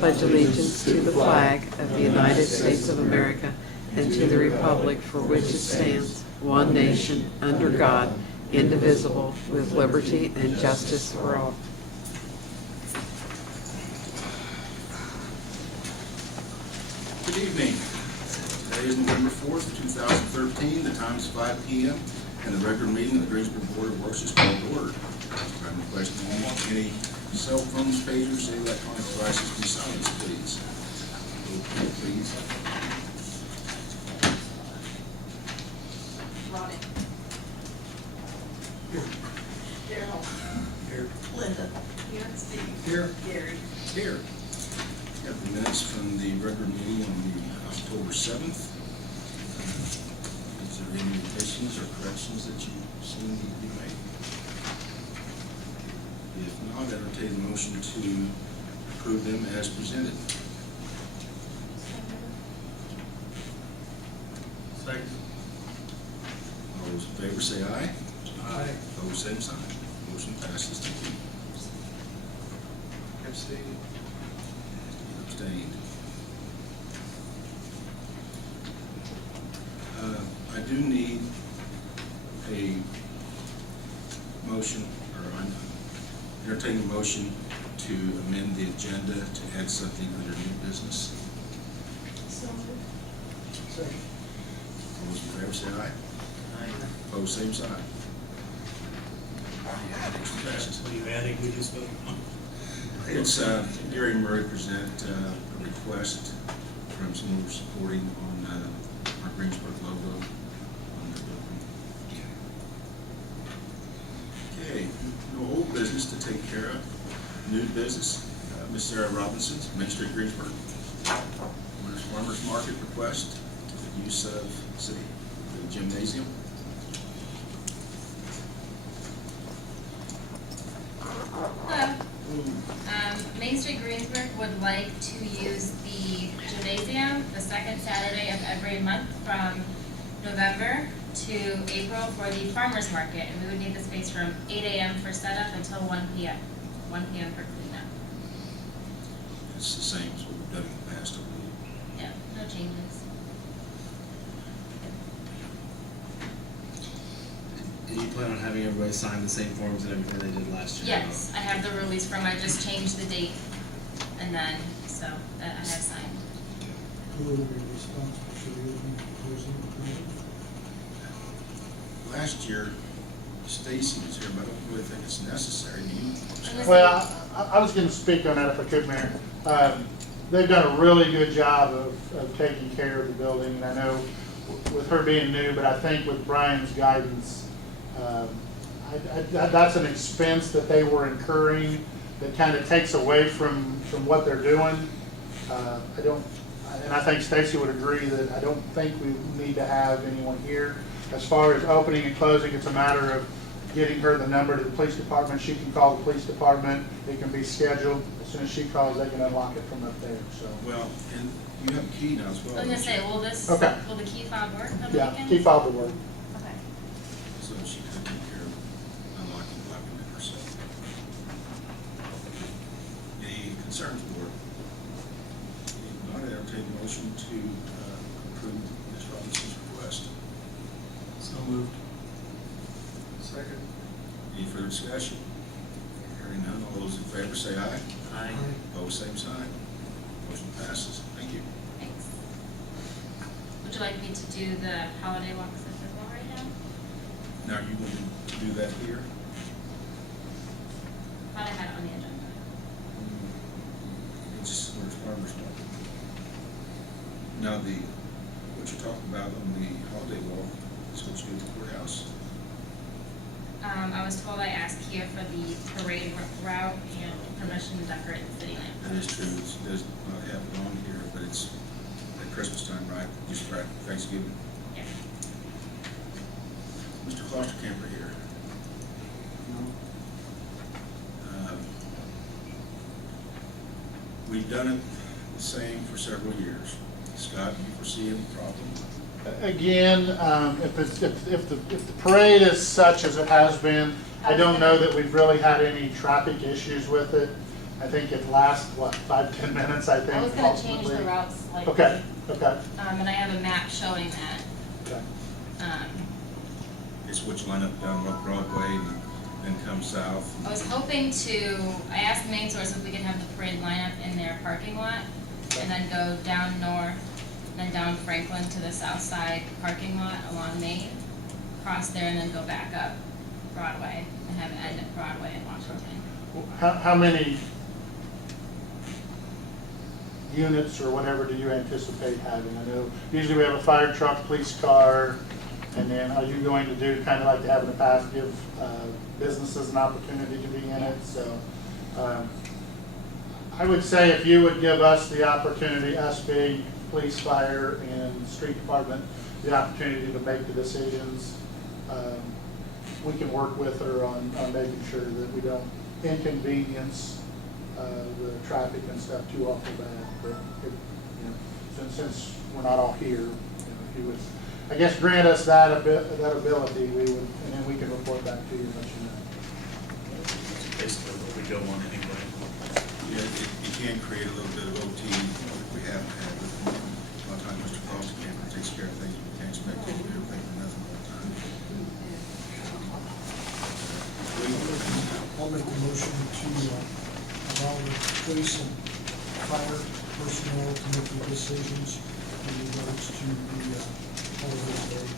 pledge allegiance to the flag of the United States of America and to the republic for which it stands, one nation, under God, indivisible, with liberty and justice for all. Good evening. Today is November 4th, 2013. The time is 5 p.m. and the regular meeting of the Greensburg Board of Works is called to order. I'm requesting any cell phones, pagers, any electronic devices be silenced, please. Okay, please. Ronnie. Here. Daryl. Here. Linda. Here. Steve. Here. Gary. Here. Got the minutes from the regular meeting on the October 7th. Is there any additions or corrections that you see need to be made? If not, entertain a motion to approve them as presented. Second. All those in favor say aye. Aye. Opposed, same sign. Motion passes. Thank you. Abstained. Abstained. I do need a motion, or I'm entertaining a motion to amend the agenda to add something under new business. So moved. Second. All those in favor say aye. Aye. Opposed, same sign. Motion passes. What are you adding? We just voted on. It's Gary Murray present a request from someone we're supporting on our Greensburg logo on the building. Okay, no old business to take care of. New business, Miss Sarah Robinson, Main Street, Greensburg. Farmers Market request for the use of city the gymnasium. Hello. Main Street Greensburg would like to use the gymnasium the second Saturday of every month from November to April for the farmers market, and we would need the space from 8 a.m. for setup until 1 p.m. 1 p.m. for cleanup. It's the same as what we've done in the past, I believe. Yeah, no changes. And you plan on having everybody sign the same forms and everything they did last year? Yes, I have the release form. I just changed the date, and then so that I have signed. Who will be responsible for the opening and closing of the building? Last year, Stacy was here, but I don't really think it's necessary. Do you? Well, I was going to speak on that if I could, Mayor. They've done a really good job of taking care of the building, and I know with her being new, but I think with Brian's guidance, that's an expense that they were incurring that kind of takes away from what they're doing. And I think Stacy would agree that I don't think we need to have anyone here. As far as opening and closing, it's a matter of getting her the number to the police department. She can call the police department. It can be scheduled. As soon as she calls, they can unlock it from up there. So. Well, and you have a key now as well. I was gonna don't you? say, will this Okay. will the key fob work on the Yeah, weekend? key fob will work. Okay. So she could take care of unlocking and locking it herself. Any concerns, board? If not, I entertain a motion to approve Ms. Robinson's request. So moved. Second. Any further discussion? Hearing none, all those in favor say aye. Aye. Opposed, same sign. Motion passes. Thank you. Thanks. Would you like me to do the holiday walks at the well right now? Now, are you going to do that here? Thought I had it on the agenda. It's just sort of farmers market. Now, what you're talking about on the holiday walk is what you do at the courthouse. I was told I asked here for the parade route and permission to decorate the city lamp. That is true. It does not have it on here, but it's at Christmas time, right? Just right, Thanksgiving. Yeah. Mr. Klosterkemper here. We've done it the same for several years. Scott, do you foresee any problem? Again, if the parade is such as it has been, I don't know that we've really had any traffic issues with it. I think it lasts, what, 5-10 minutes, I think? I was gonna change the ultimately. route slightly. Okay, okay, And I have a map showing that. okay. It's which line up down Broadway and then come south. I was hoping I asked Main Source if we could have the parade line up in their parking lot and then go down north, then down Franklin to the south side parking lot along Main, cross there and then go back up Broadway and have it end at Broadway in Washington. How many units or whatever do you anticipate having? I know usually we have a fire truck, police car, and then are you going to do kind of like they have in the past, give businesses an opportunity to be in it? So I would say if you would give us the opportunity, us being police, fire, and street department, the opportunity to make the decisions, we can work with her on making sure that we don't inconvenience the traffic and stuff too awful bad. But since we're not all here, if you would, I guess, grant us that ability, we would, and then we can report back to you and let you know. That's basically what we go on anyway. Yeah, it can create a little bit of OT like we have had. A lot of times Mr. Klosterkemper takes care of things, we can't expect him to do everything for nothing all the time. I'll make a motion to allow the police and fire personnel to make the decisions in regards to the holiday day.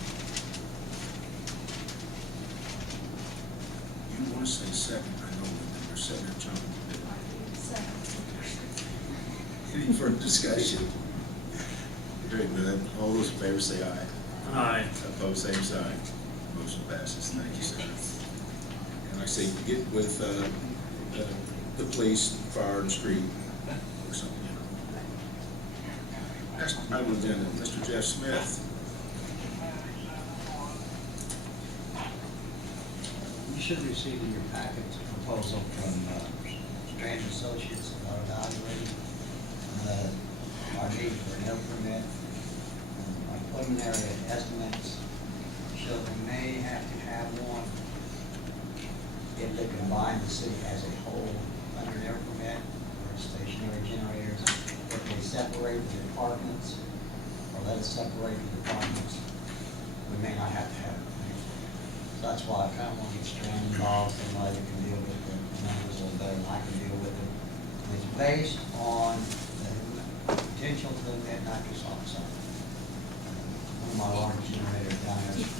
You want to say second, I know that you're sitting there jumping a bit. Any further discussion? Very good. All those in favor say aye. Aye. Opposed, same sign. Motion passes. Thank you, sir. And like I say, get with the police, fire, and street, or something. Next item on the agenda, Mr. Jeff Smith. You should receive in your packets a proposal from Strand Associates about evaluating our need for an air permit. Our preliminary estimates show we may have to have one if they combine the city as a whole under an air permit or stationary generators. If they separate the departments or let us separate the departments, we may not have to have it. So that's why I kind of want to get Strand involved, somebody that can deal with the numbers a little better than I can deal with it. It's based on the potential to emit nitrous oxide. One of my large generators down there is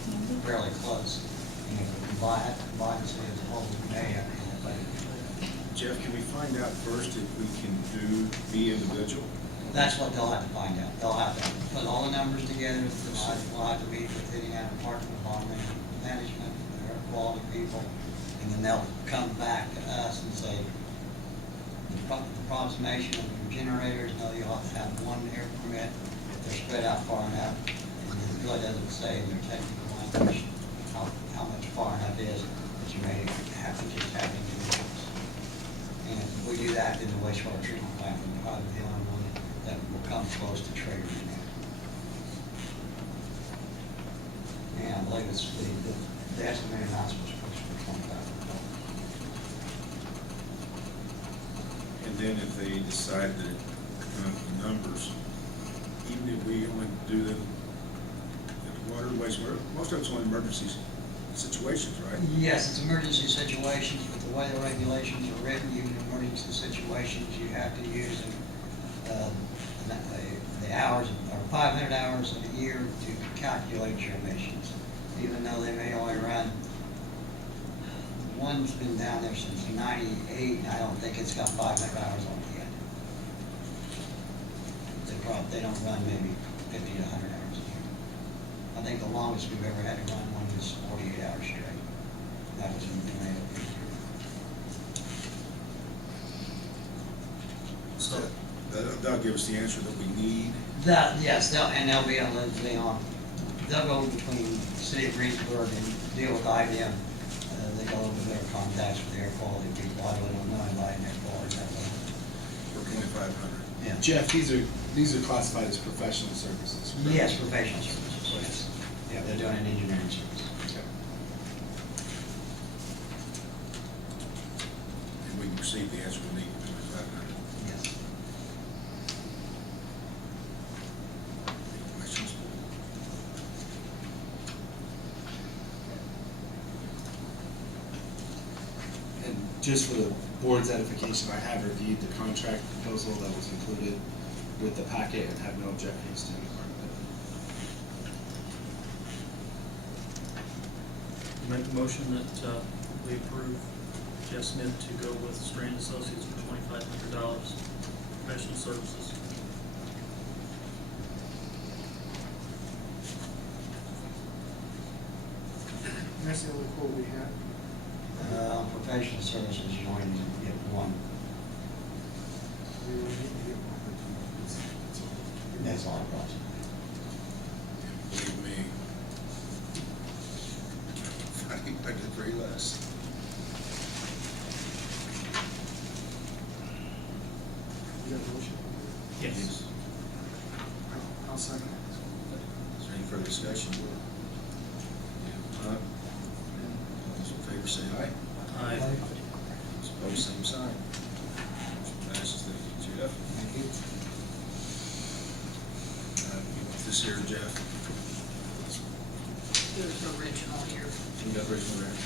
fairly close. And if we combine the city as a whole, we may have to have it. Jeff, can we find out first if we can do the individual? That's what they'll have to find out. They'll have to put all the numbers together. We'll have to meet with Indiana Department of Environmental Management, their quality people, and then they'll come back to us and say, the approximation of your generators, no, you ought to have one air permit if they're spread out far enough. And it really doesn't say in their technical language how much far enough is, but you may have to just have individuals. And if we do that, then the wastewater treatment plant will probably be the only one that will come close to triggering that. And I believe it's the estimated amount was supposed to be $25. And then if they decide that the numbers, even if we only do the water, wastewater, most of it's only emergency situations, right? Yes, it's emergency situations, but the way the regulations are written, even in emergency situations, you have to use the hours, or 500 hours of a year to calculate your emissions. Even though they may only run, one's been down there since '98, and I don't think it's got 500 hours on it yet. They don't run maybe 50 to 100 hours a year. I think the longest we've ever had to run one was 48 hours straight. That was when they made it. So that'll give us the answer that we need. Yes, they'll be able to, they'll go between the city of Greensburg and deal with IBM. They go over their contacts with air quality people. I really don't know anybody in air quality that way. Working at 500. Yeah. Jeff, these are classified as professional services. correct? Yes, professional services, yes. Yeah, they're doing an engineering service. Okay. And we can receive the answer we need. Just for the board's edification, I have reviewed the contract proposal that was included with the packet and have no objections to any part of it. Make a motion that we approve Jeff Smith to go with Strand Associates for $2,500 professional services. That's the only quote we have. On professional services, you only need to get one. We only need to get one. That's all it costs. Believe me. I did three less. You got a motion? Yes. I'll second it. Is there any further discussion? If not, all those in favor say aye. Aye. Those opposed, same sign. Motion passes. Thank you, Jeff. Thank you. You want this here, Jeff? There's no original here. You got original there?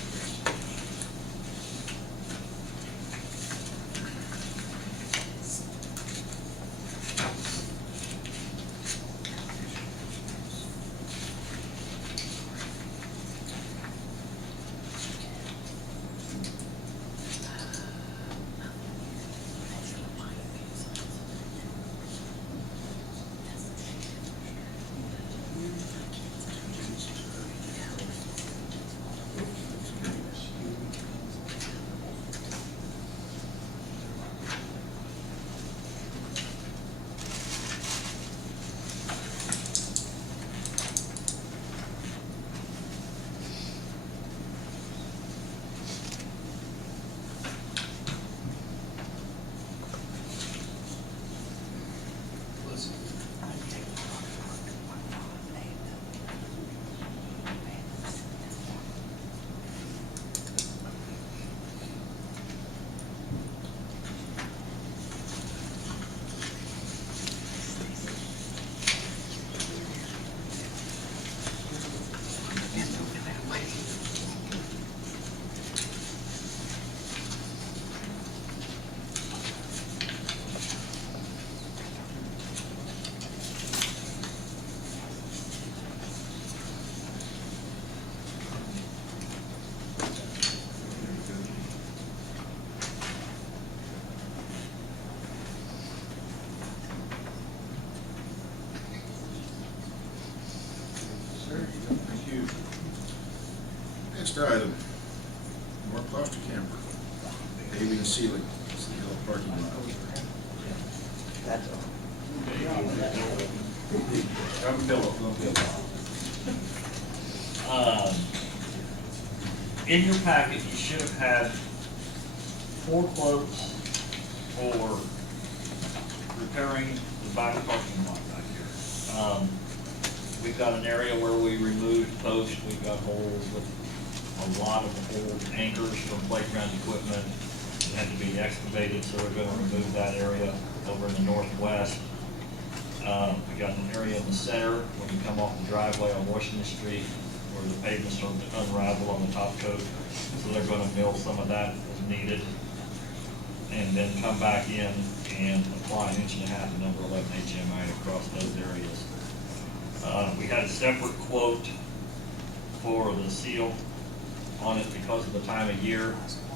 Thank you. Next item, North Klosterkemper, paving and sealing, City Hall parking lot. That's all. In your packet, you should have had 4 quotes for repairing the back parking lot back here. We've got an area where we removed posts, we've got holes with a lot of old anchors from playground equipment that had to be excavated, so we're gonna remove that area over in the northwest. We got an area in the center, when you come off the driveway on Washington Street, where the pavement started to unravel on the top coat. So they're gonna mill some of that as needed. And then come back in and apply 1.5 inches of number 11 HMI across those areas. We had a separate quote for the seal on it because of the time of year.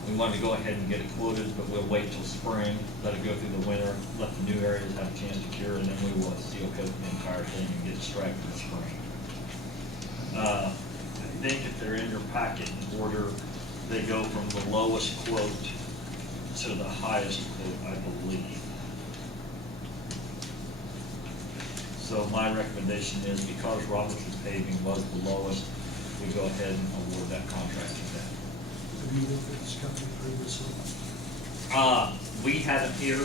We wanted to go ahead and get it quoted, but we'll wait till spring, let it go through the winter, let the new areas have a chance to cure, and then we will seal coat the entire thing and get it striped in the spring. I think if they're in your packet in order, they go from the lowest quote to the highest quote, I believe. So my recommendation is, because Robertson Paving was the lowest, we go ahead and award that contract to them. Have you worked with this company previously? We had them here.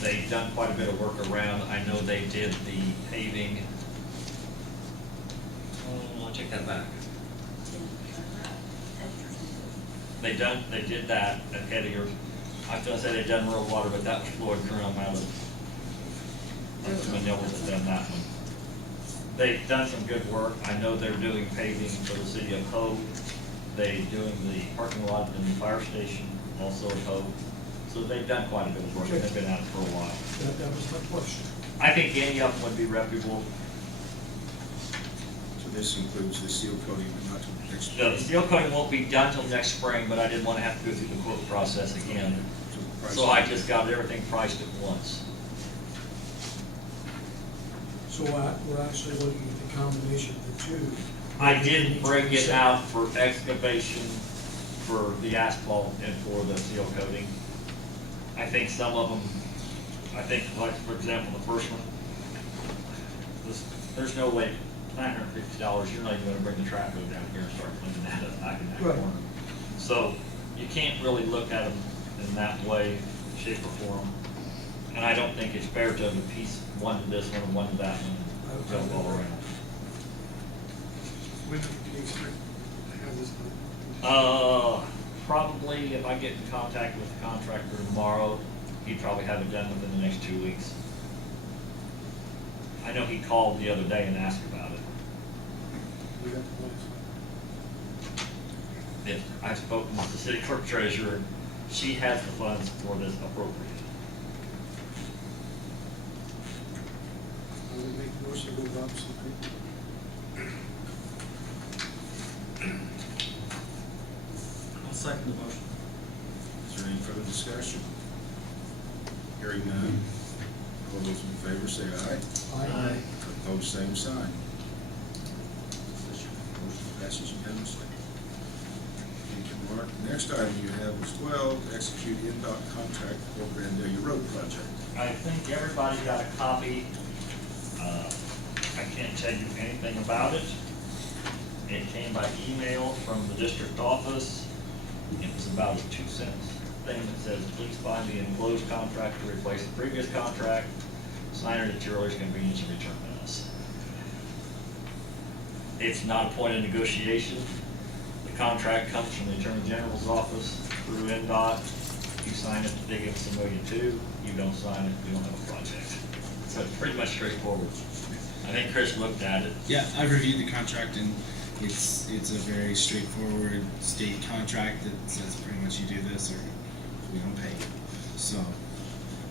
They've done quite a bit of work around. I know they did the paving. I'll take that back. They did that ahead of yours. I was gonna say they done rural water, but that was Floyd Drum out of Manila that done that one. They've done some good work. I know they're doing paving for the city of Hope. They're doing the parking lot in the fire station also in Hope. So they've done quite a bit of work, and they've been at it for a while. That was my question. I think any of them would be reputable. So this includes the seal coating, but not to next. The steel coating won't be done till next spring, but I didn't want to have to go through the quote process again. So I just got everything priced at once. So we're actually looking at the combination of the two. I didn't break it out for excavation for the asphalt and for the seal coating. I think some of them, like, for example, the first one, there's no way, $950, you're not even gonna bring the track hook down here and start cleaning that up back in that Right. corner. So you can't really look at them in that way, shape or form. And I don't think it's fair to have a piece, one to this one and one to that one, go all around. When do you expect to have this done? Probably if I get in contact with the contractor tomorrow, he'd probably have it done within the next 2 weeks. I know he called the other day and asked about it. We got the plans. I've spoken with the city clerk treasurer, she has the funds for this appropriate. I would make a motion to go up some people. I'll second the motion. Is there any further discussion? Hearing none. All those in favor say aye. Aye. Opposed, same sign. Motion passes unanimously. Thank you, Mark. The next item you have is 12, to execute INDOT contract for Vandalia Road project. I think everybody got a copy. I can't tell you anything about it. It came by email from the district office. It was about a 2-sentence thing that says, please find the enclosed contract to replace the previous contract. Sign it at your earliest convenience and return to us. It's not a point of negotiation. The contract comes from the Attorney General's office through INDOT. You sign it, they give us $1.2 million. You don't sign it, we don't have a project. So it's pretty much straightforward. I think Chris looked at it. Yeah, I've reviewed the contract and it's a very straightforward state contract that says pretty much you do this or we don't pay you. So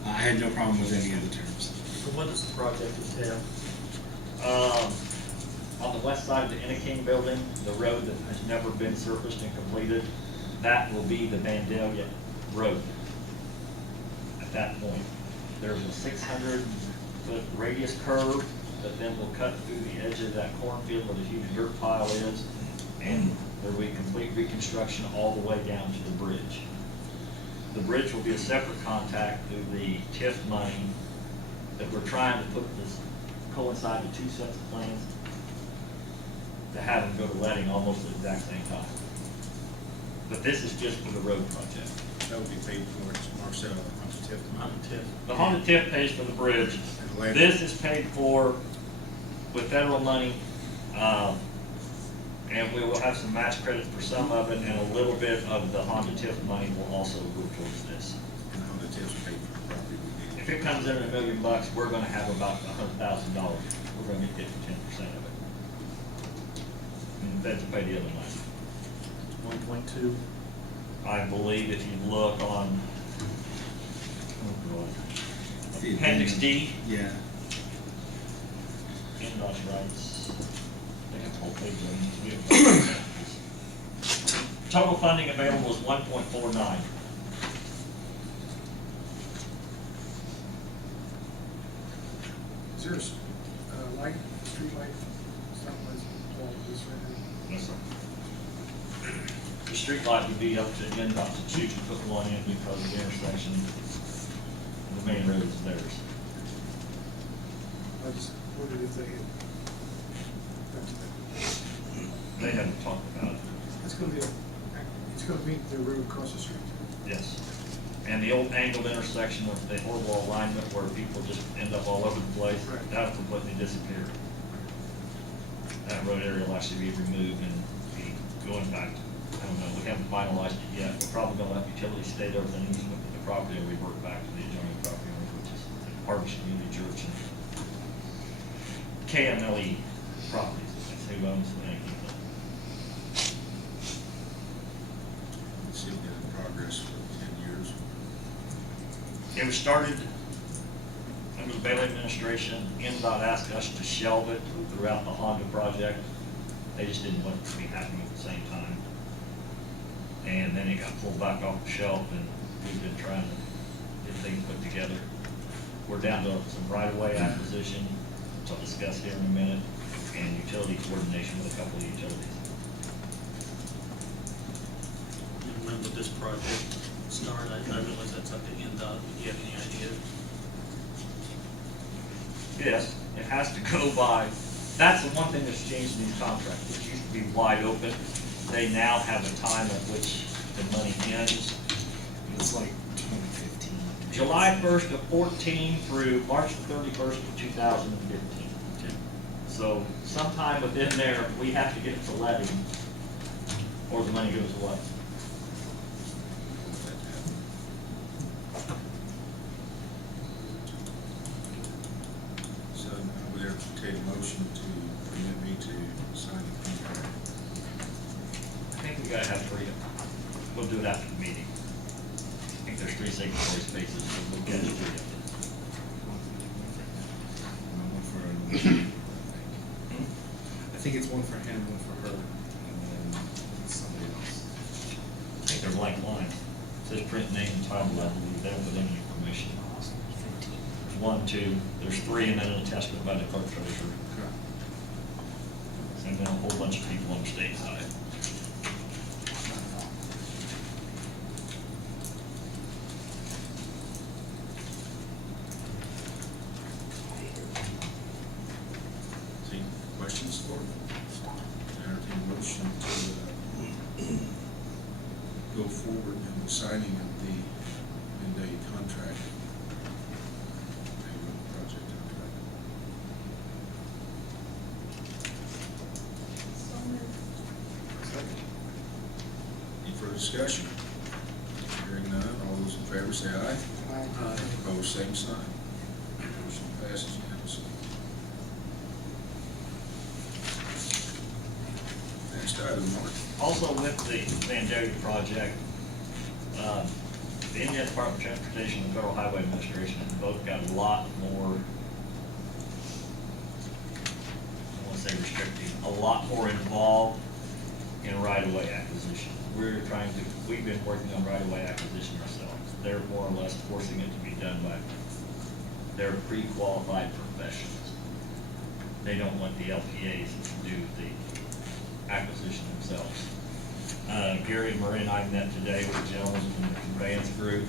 I had no problem with any of the terms. So what does the project entail? On the west side of the Inniking building, the road that has never been surfaced and completed, that will be the Vandalia Road. At that point, there's a 600-foot radius curve that then will cut through the edge of that cornfield where the huge dirt pile is, and there will be complete reconstruction all the way down to the bridge. The bridge will be a separate contact through the TIF money that we're trying to put this, coincide the 2 sets of plans to have them go to letting almost at the exact same time. But this is just for the road project. That would be paid for, as Mark said, on the TIF. On the TIF. The Honda TIF pays for the bridge. And land- This is paid for with federal money, and we will have some match credits for some of it, and a little bit of the Honda TIF money will also go towards this. And how the TIF's paid for the property would be. If it comes in at $1 million, we're gonna have about $100,000. We're gonna get 10% of it. And the feds will pay the other money. 1.2. I believe if you look on, The Appendix D, Yeah. INDOT's rights. They have a whole page on it. Total funding available is 1.49. Is there a light, street light, something that's all this right now? Yes, sir. The street light would be up to INDOT to choose to put one in because the intersection, the main road is theirs. I just wondered if they had. They haven't talked about it. It's gonna be, it's gonna meet the road across the street. Yes. And the old angled intersection with the horrible alignment where people just end up all over the place, Right. that'll completely disappear. That road area will actually be removed and be going back, I don't know, we haven't finalized it yet. We're probably gonna let utilities stay there with an easement with the property and revert back to the adjoining property owner, which is Harvest Community Church and KMLE Properties, that's who owns the Yankee. Let's see if we get in progress for the It was started under the Bailey administration. INDOT asked us to shelve it throughout the Honda project. They just didn't want it to be happening at the same time. And then it got pulled back off the shelf, and we've been trying to get things put together. We're down to some right-of-way acquisition, which I'll discuss here in a minute, and utility coordination with a couple of utilities. And when would this project start? I realize that's up to INDOT, but do you have any idea? Yes, it has to go by, that's the one thing that's changed in these contracts, which used to be wide open. They now have a time at which the money ends. It's like 2015. July 1st of 14 through March 31st of 2015. Okay. So sometime within there, we have to get it to levy, or the money goes away. So I would entertain a motion to permit me to sign the contract. I think we gotta have three. We'll do it after the meeting. I think there's 3 signatory spaces, so we'll get it three. One for I think it's one for him, one for her, and then somebody else. I think they're blank lines. It says print name and title, I believe, they don't put any information. There's 1, 2, there's 3, and then an attachment by the clerk treasurer. And then a whole bunch of people on the state side. Any questions for me? Entertain a motion to go forward in the signing of the INDOT contract. Paving project contract. So moved. Any further discussion? Hearing none, all those in favor say aye. Opposed, same sign. Motion passes unanimously. Next item, Mark. Also with the Vandalia project, the Indiana Department of Transportation and the Federal Highway Administration have both got a lot more, I want to say restrictive, a lot more involved in right-of-way acquisition. We've been working on right-of-way acquisition ourselves. They're more or less forcing it to be done by their pre-qualified professionals. They don't want the LPAs to do the acquisition themselves. Gary Murray and I met today with the gentleman from the conveyance group.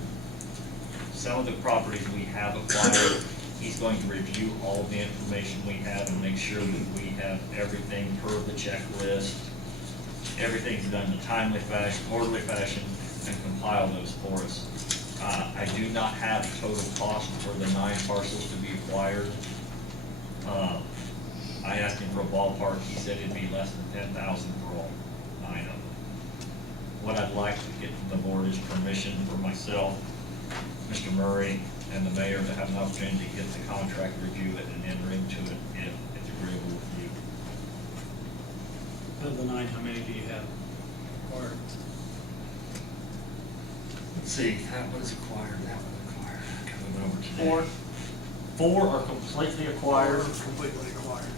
Some of the properties we have acquired, he's going to review all of the information we have and make sure that we have everything per the checklist. Everything's done in a timely fashion, orderly fashion, and compile those for us. I do not have a total cost for the 9 parcels to be acquired. I asked him for a ballpark, he said it'd be less than $10,000 for all 9 of them. What I'd like to get from the board is permission for myself, Mr. Murray, and the mayor to have an opportunity to get the contract, review it, and enter into it if it's agreeable with you. Of the 9, how many do you have? Or Let's see, what is acquired, that one acquired, coming over today. 4. 4 are completely acquired. Completely acquired.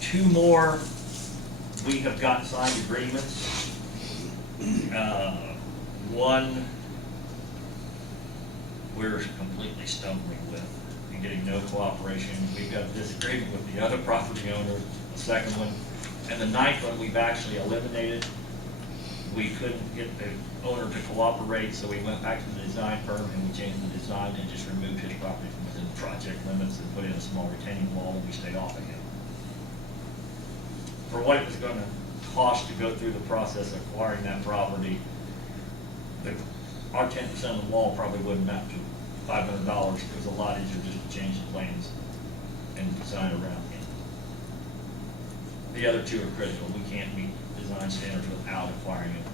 2 more, we have got signed agreements. 1, we're completely stumbling with and getting no cooperation. We've got a disagreement with the other property owner, the 2nd one. And the 9th one, we've actually eliminated. We couldn't get the owner to cooperate, so we went back to the design firm and we changed the design and just removed his property from within the project limits and put in a small retaining wall, and we stayed off of him. For what it was gonna cost to go through the process of acquiring that property, our 10% of the wall probably wouldn't amount to $500. It was a lot easier just to change the plans and design around it. The other 2 are critical. We can't meet design standards without acquiring it.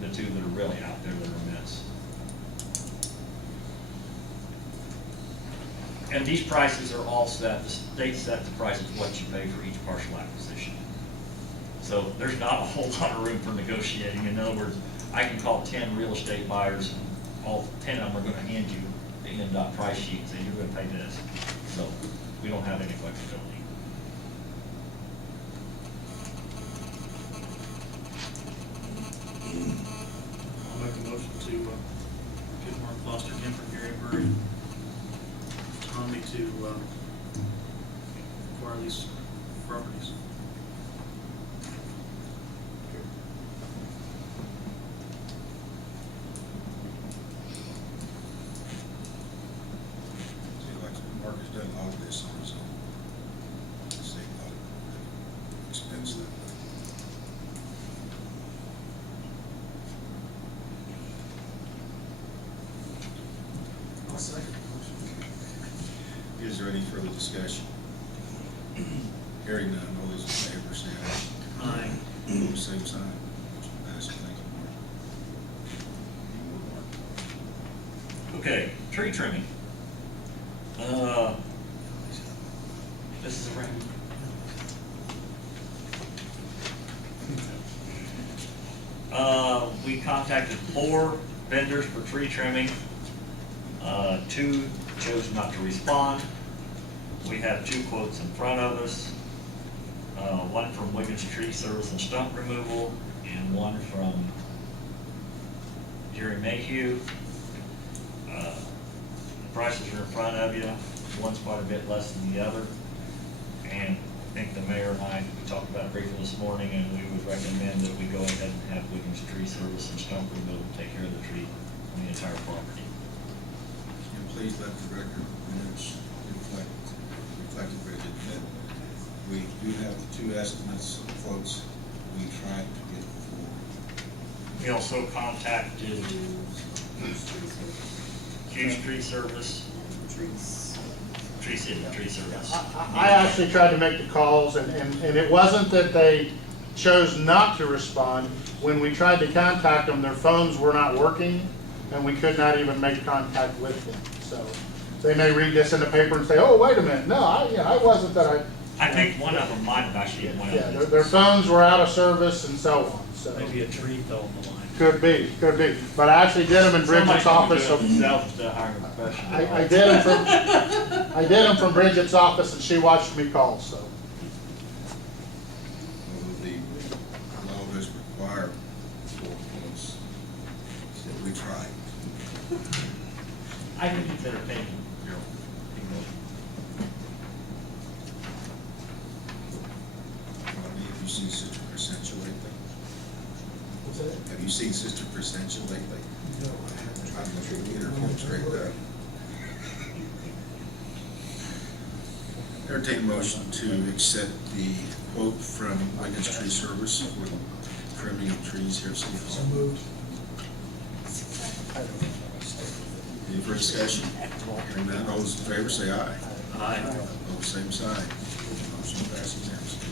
The 2 that are really out there that are a mess. And these prices are all set. The state set the price of what you pay for each partial acquisition. So there's not a whole lot of room for negotiating. In other words, I can call 10 real estate buyers all 10 of them are gonna hand you the INDOT price sheet and say, you're gonna pay this. So we don't have any flexibility. I'll make a motion to give Mark Klosterkemper, Gary Murray, Tommy to acquire these properties. See, like Mark has done all of this on his own. Save a lot of expense that way. I'll second the motion. Is there any further discussion? Hearing none, all those in favor say aye. Aye. Opposed, same sign. Motion passes. Thank you, Mark. Okay, tree trimming. This is a random. We contacted 4 vendors for tree trimming. 2 chose not to respond. We have 2 quotes in front of us. One from Wiggins Tree Service and Stump Removal, and one from Jerry Mayhew. The prices are in front of you. One's quite a bit less than the other. And I think the mayor and I, we talked about it briefly this morning, and we would recommend that we go ahead and have Wiggins Tree Service and Stump Removal take care of the tree on the entire property. And please let the record minutes reflect, Bridget, that we do have the 2 estimates of quotes we tried to get before. We also contacted Hughes Tree Service, Tree City Tree Service. I actually tried to make the calls, and it wasn't that they chose not to respond. When we tried to contact them, their phones were not working, and we could not even make contact with them. So they may read this in the paper and say, oh, wait a minute, no, I wasn't that I think one of them might have actually been one of Yeah, them. their phones were out of service and so on, so. Maybe a tree fell on the line. Could be. But I actually did them in Bridget's office, so I did them from Bridget's office, and she watched me call, so. Although the law does require 4 quotes, we tried. I think it's entertaining. Have you seen Sister Crescentia lately? What's that? Have you seen Sister Crescentia lately? No, I haven't. Trying to get her home straightened up. Entertain a motion to accept the quote from Wiggins Tree Service for the trimming of trees here at City So Hall. moved. Any further discussion? Hearing none, all those in favor say aye. Aye. Opposed, same sign. Motion passes unanimously.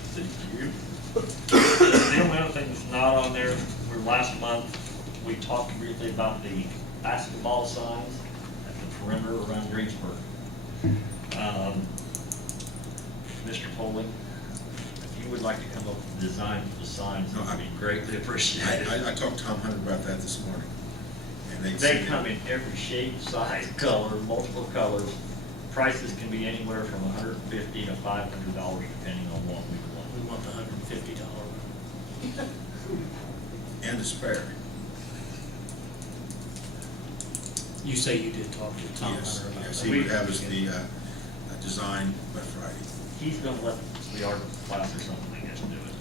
The only other thing that's not on there, last month, we talked briefly about the basketball signs at the perimeter around Greensburg. Mr. Poling, if you would like to come up with a design for the signs, that would be greatly appreciated. I talked to Tom Hunter about that this morning. And They come in every shape, size, color, multiple colors. Prices can be anywhere from $150 to $500 depending on what we want. We want the $150 one. And a spare. You say you did talk to Tom Yes, Hunter about yes, that. he would have us the design by Friday. He's gonna let the art class or something, I guess, do it.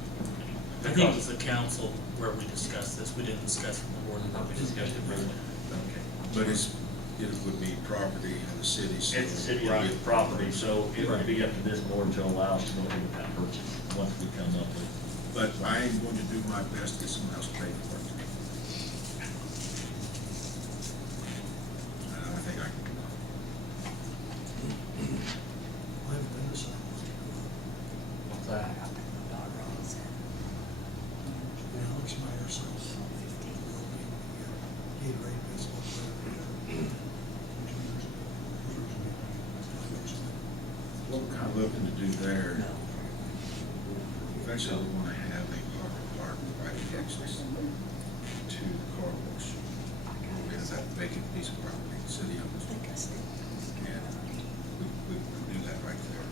I think it was the council where we discussed this. We didn't discuss it in the board. We discussed it briefly. Okay. But it would be property of the city. So It's a city-owned property, so it would be up to this board to allow us to go ahead with that purchase, once we come up with. But I am going to do my best to get someone else to pay for it. I think I can. I haven't been to some. What's that? Alex Myers, Gatorade baseball player. What we're kind of looking to do there, eventually we want to have a car park right next to the car wash. We'll get that vacant piece of property, city owns. And we do that right there.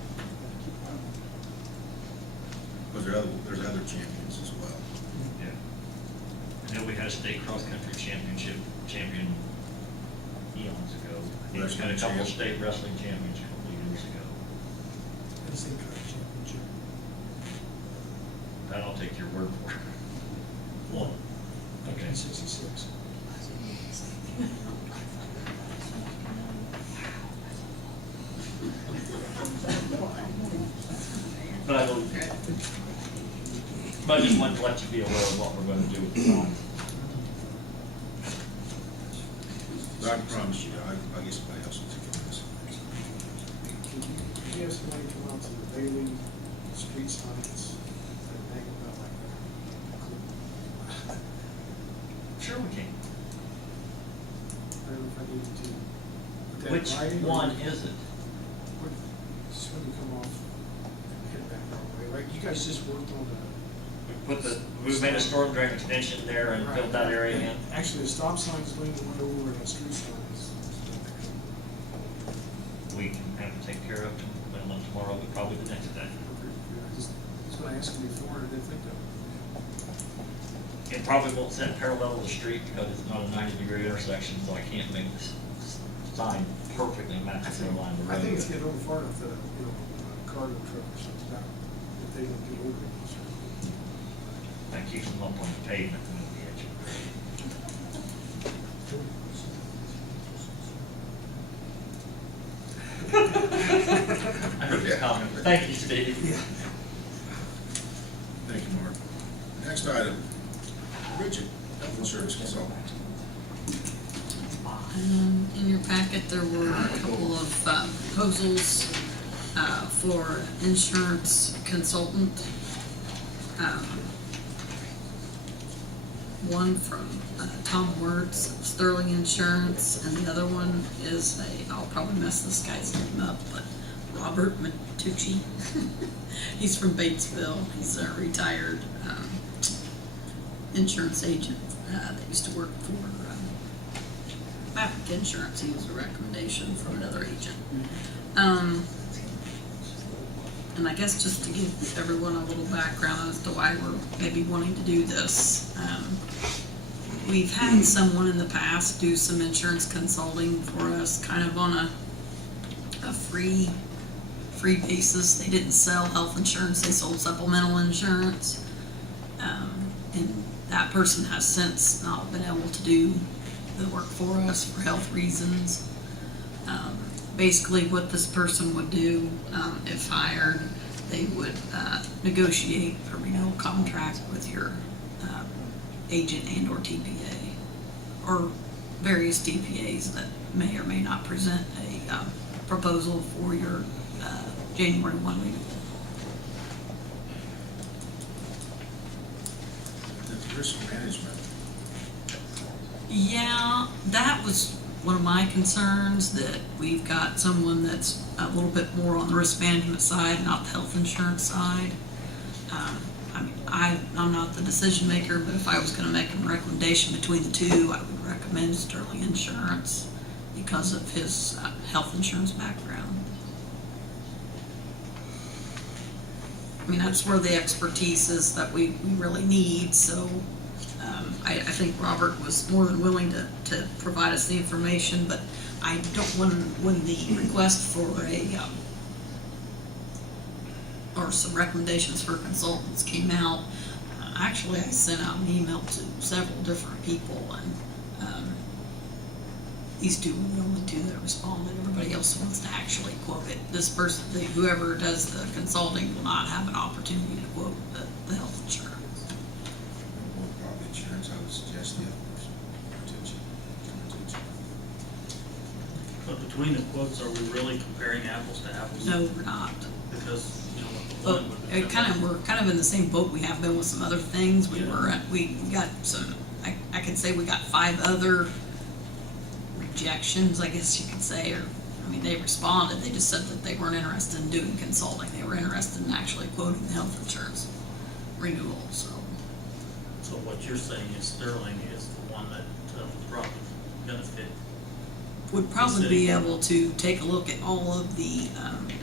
But there's other champions as well. Yeah. I know we had a state cross-country championship champion eons ago. I think we had a couple of state wrestling champions a couple of years ago. And state track championship. I don't take your word for it. One. Okay. 1966. But I don't, but I just wanted to let you be aware of what we're gonna do with the sign. But I can promise you, I'll get somebody else to take this. Could you have somebody come out to the Bailey street signs and hang them out like that? Sure we can. I don't know if I need to put that in Which writing or- one is it? Just when you come off and head back the wrong way, right? You guys just worked on We made a storm drain extension there and filled that area in. Actually, the stop sign is leaning one over and the street sign is. We can have to take care of it, well, not tomorrow, but probably the next day. I just was gonna ask you before, and I didn't think of it. It probably won't set parallel to the street because it's not a 90-degree intersection, so I can't make this sign perfectly match the line of the road. I think it's getting over far enough that, a cargo truck or something, that if they don't get over it. That keeps them up on the pavement and the edge. I heard your comment. Thank you, Steve. Thank you, Mark. Next item, Bridget, health insurance consultant. In your packet, there were a couple of proposals for insurance consultant. One from Tom Wertz of Sterling Insurance, and the other one is I'll probably mess this guy's name up, but Robert Matucci. He's from Batesville. He's a retired insurance agent that used to work for Paving Insurance. He was a recommendation from another agent. And I guess just to give everyone a little background as to why we're maybe wanting to do this. We've had someone in the past do some insurance consulting for us, kind of on a free basis. They didn't sell health insurance, they sold supplemental insurance. And that person has since not been able to do the work for us for health reasons. Basically what this person would do, if hired, they would negotiate a renewal contract with your agent and or TPA, or various TPAs that may or may not present a proposal for your January 1 renewal. The risk management. Yeah, that was one of my concerns, that we've got someone that's a little bit more on the risk management side, not the health insurance side. I mean, I'm not the decision maker, but if I was going to make a recommendation between the two, I would recommend Sterling Insurance because of his health insurance background. I mean, that's where the expertise is that we really need, so I think Robert was more than willing to provide us the information, but I don't, when the request for or some recommendations for consultants came out, actually I sent out an email to several different people, and these two were the only two that responded. Everybody else wants to actually quote it. This person, whoever does the consulting, will not have an opportunity to quote the health insurance. Or property insurance, I would suggest the others. But between the quotes, are we really comparing apples to apples? No, we're not. Because, But we're kind of in the same boat we have been with some other things. We got some, I could say we got 5 other rejections, I guess you could say, or, I mean, they responded, they just said that they weren't interested in doing consulting, they were interested in actually quoting the health insurance renewal, so. So what you're saying is Sterling is the one that will probably benefit would probably be able to take a look at all of the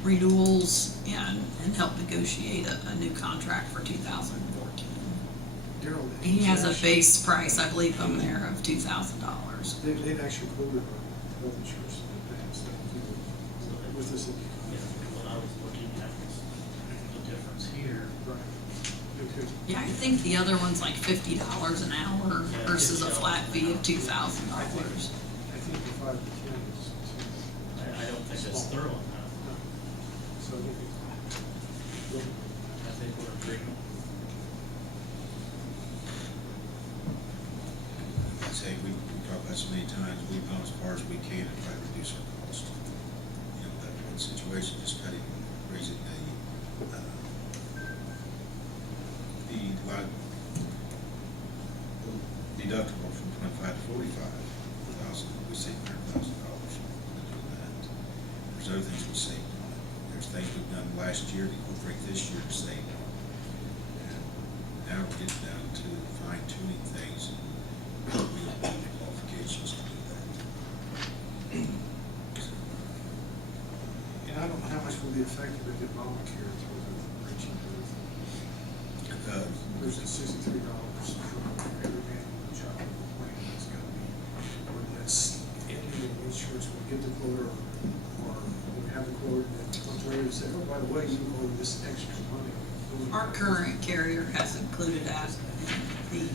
renewals and help negotiate a new contract for 2014. Daryl, He has a base price, I believe, on there of $2,000. they've actually quoted our health insurance in the past, with this. Yeah, what I was looking at was the difference here. Right. Good. Yeah, I think the other one's like $50 an hour Yeah, versus a $50 flat fee of $2,000. I think the 5 to 10 is I don't think that's small. thorough enough. No. So I think I think we're agreeing. I'd say we talked about so many times, we've gone as far as we can to try to reduce our cost. You know, that one situation, just cutting, raising the deductible from 25 to 45,000, we saved $100,000 doing that. There's other things we saved on. There's things we've done last year to incorporate this year to save on. And now we're getting down to fine tuning things, and we don't have the qualifications to do that. And I don't know how much will be effective if Obamacare through the reaching booth. There's $63 for every man in the job plan that's gonna be, when that's ending in insurance, when we get the quote, or when we have the quote, and then comes later to say, oh, by the way, you owe this extra money. Our current carrier has included as the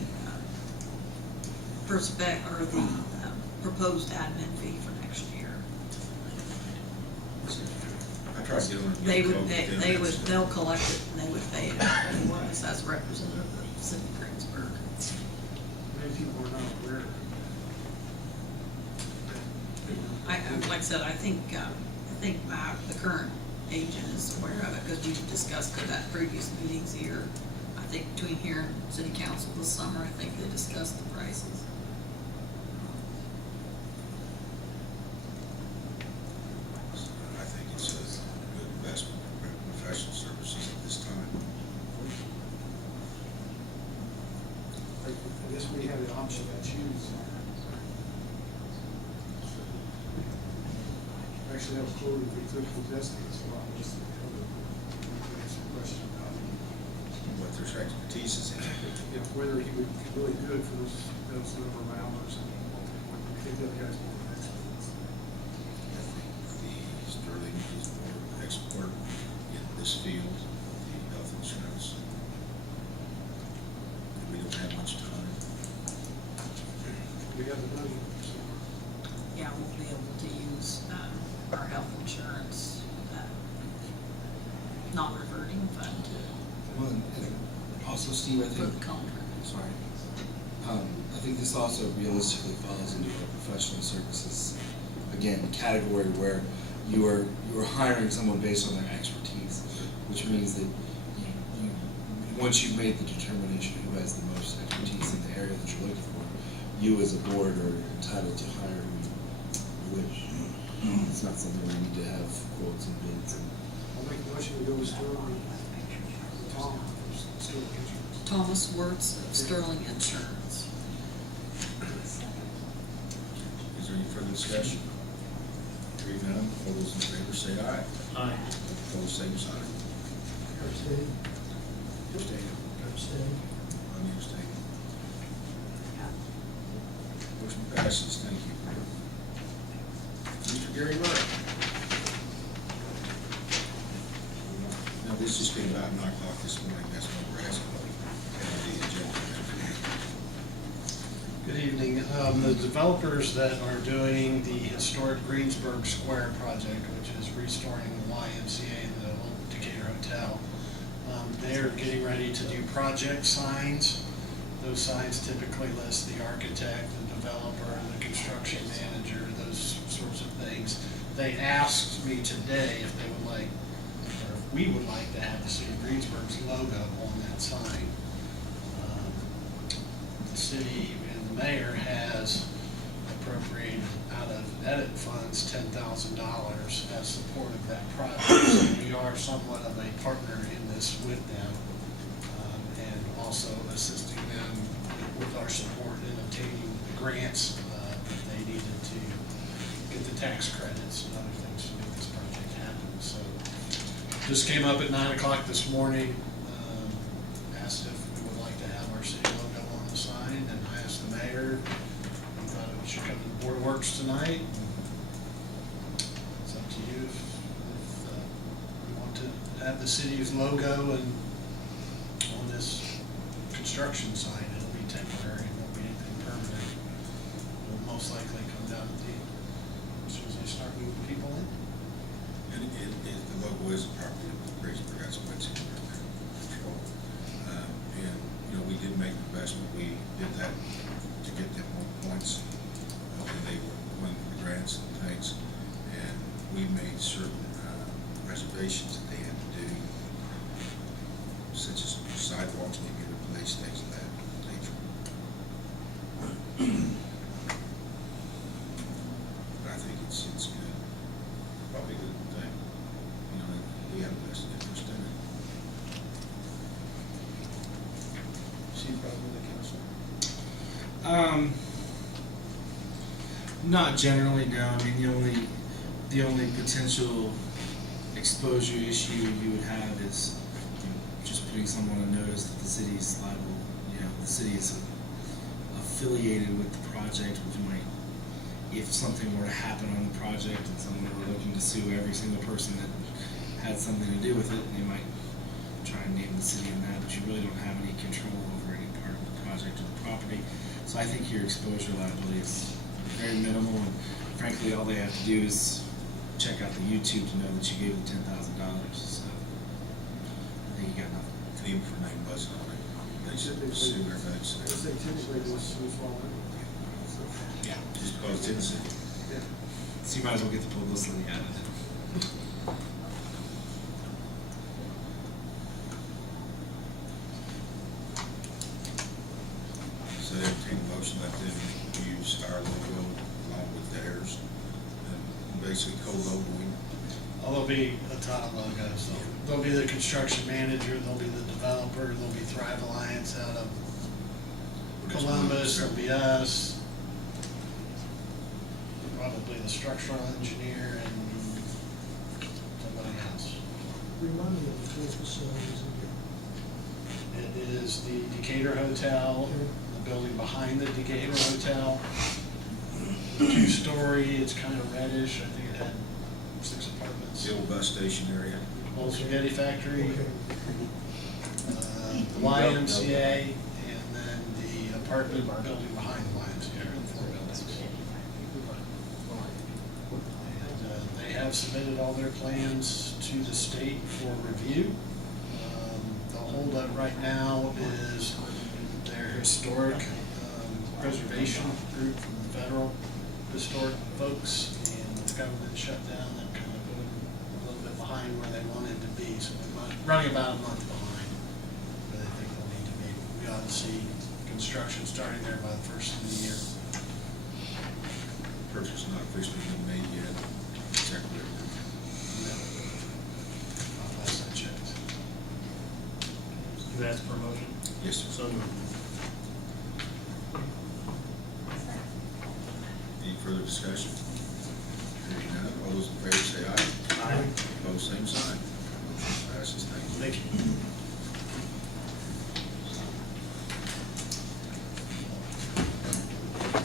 proposed admin fee for next year. I tried dealing with. They'll collect it and they would pay it for us as representative of the city of Greensburg. Many people are not aware. Like I said, I think the current agent is aware of it because we've discussed it at previous meetings here. I think between here and city council this summer, I think they discussed the prices. I think it's a good investment for professional services at this time. I guess we have the option to choose. Actually, that was cool if we took the testing as well. Just the other question about What their expertise is in. whether he would be really good for those number of hours. And I think the other guys more experts. I think the Sterling is more expert in this field, the health insurance. We don't have much time. We have the money, so. Yeah, we'll be able to use our health insurance non-reverting fund Well, and also, Steve, I for think, the contract. sorry, I think this also realistically falls into our professional services, again, category where you are hiring someone based on their expertise, which means that you once you've made the determination who has the most expertise in the area that you're looking for, you as a board are entitled to hire who you wish. It's not something we need to have quotes and bids and. I'll make a motion to go with Sterling. Tom, Sterling Insurance. Thomas Wirtz of Sterling Insurance. Is there any further discussion? Hearing none, all those in favor say aye. Aye. Opposed, same sign. Abstain. Abstain. Abstain. I'm abstaining. Motion passes, thank you. Mr. Gary Murray. Now, this just came about 9 o'clock this morning, that's what we're asking about the agenda. Good evening. The developers that are doing the historic Greensburg Square project, which is restoring the YMCA and the old Decatur Hotel, they're getting ready to do project signs. Those signs typically list the architect, the developer, the construction manager, those sorts of things. They asked me today if they would like, or if we would like to have the city of Greensburg's logo on that sign. The city and the mayor has appropriated out of edit funds $10,000 as support of that project. So we are somewhat of a partner in this with them, and also assisting them with our support in obtaining the grants that they needed to get the tax credits and other things to make this project happen. So just came up at 9 o'clock this morning, asked if we would like to have our city logo on the sign, and I asked the mayor, he thought it should come to the Board of Works tonight. It's up to you if we want to have the city's logo and on this construction sign. It'll be temporary, it won't be anything permanent. It'll most likely come down at as soon as they start moving people in. And the logo is a property of Greensburg, that's what's in their control. And, you know, we did make an investment, we did that to get them more points when they were going for the grants and things. And we made certain reservations that they had to do, such as sidewalks need to be replaced, things of that nature. But I think it's good, probably a good thing. You know, we have a vested interest in it. See a problem with the council? Not generally, no. I mean, the only potential exposure issue you would have is, you know, just putting someone on notice that the city's liable, you know, the city is affiliated with the project, which might, if something were to happen on the project and someone were looking to sue every single person that had something to do with it, they might try and name the city in that, but you really don't have any control over any part of the project or the property. So I think your exposure liability is very minimal, and frankly, all they have to do is check out the YouTube to know that you gave them $10,000. So I think you got nothing. And even for name buzzing on it, they should sue everybody. I say typically this is small anyway. So, Yeah, just because it's in the city. yeah. So you might as well get the publicity out of it. So they obtain a motion, let them use our logo along with theirs, and basically co-logoing. Oh, there'll be a ton of logos. There'll be the construction manager, there'll be the developer, there'll be Thrive Alliance out of Columbus, there'll be us, probably the structural engineer and somebody else. Remind me of the four facilities again. It is the Decatur Hotel, the building behind the Decatur Hotel, two-story, it's kind of reddish, I think it had 6 apartments. The old bus station area. Old Spaghetti Factory, Okay. the YMCA, and then the apartment building behind the YMCA, the 4 buildings. And they have submitted all their plans to the state for review. The holdup right now is their historic preservation group from the federal historic folks, and the government shut down that kind of put them a little bit behind where they wanted to be, so they're running about a month behind where they think they'll need to be. We ought to see construction starting there by the first of the year. Purchase not officially been made yet. Check with them. I'll pass that check. You asked for a motion? Yes, sir. So moved. Any further discussion? Hearing none, all those in favor say aye. Aye. Opposed, same sign. Motion passes. Thank you. Thank you.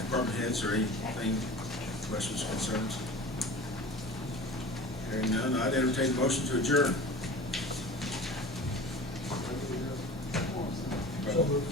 Department heads, or anything, questions, concerns? Hearing none, I'd entertain a motion to adjourn. So moved.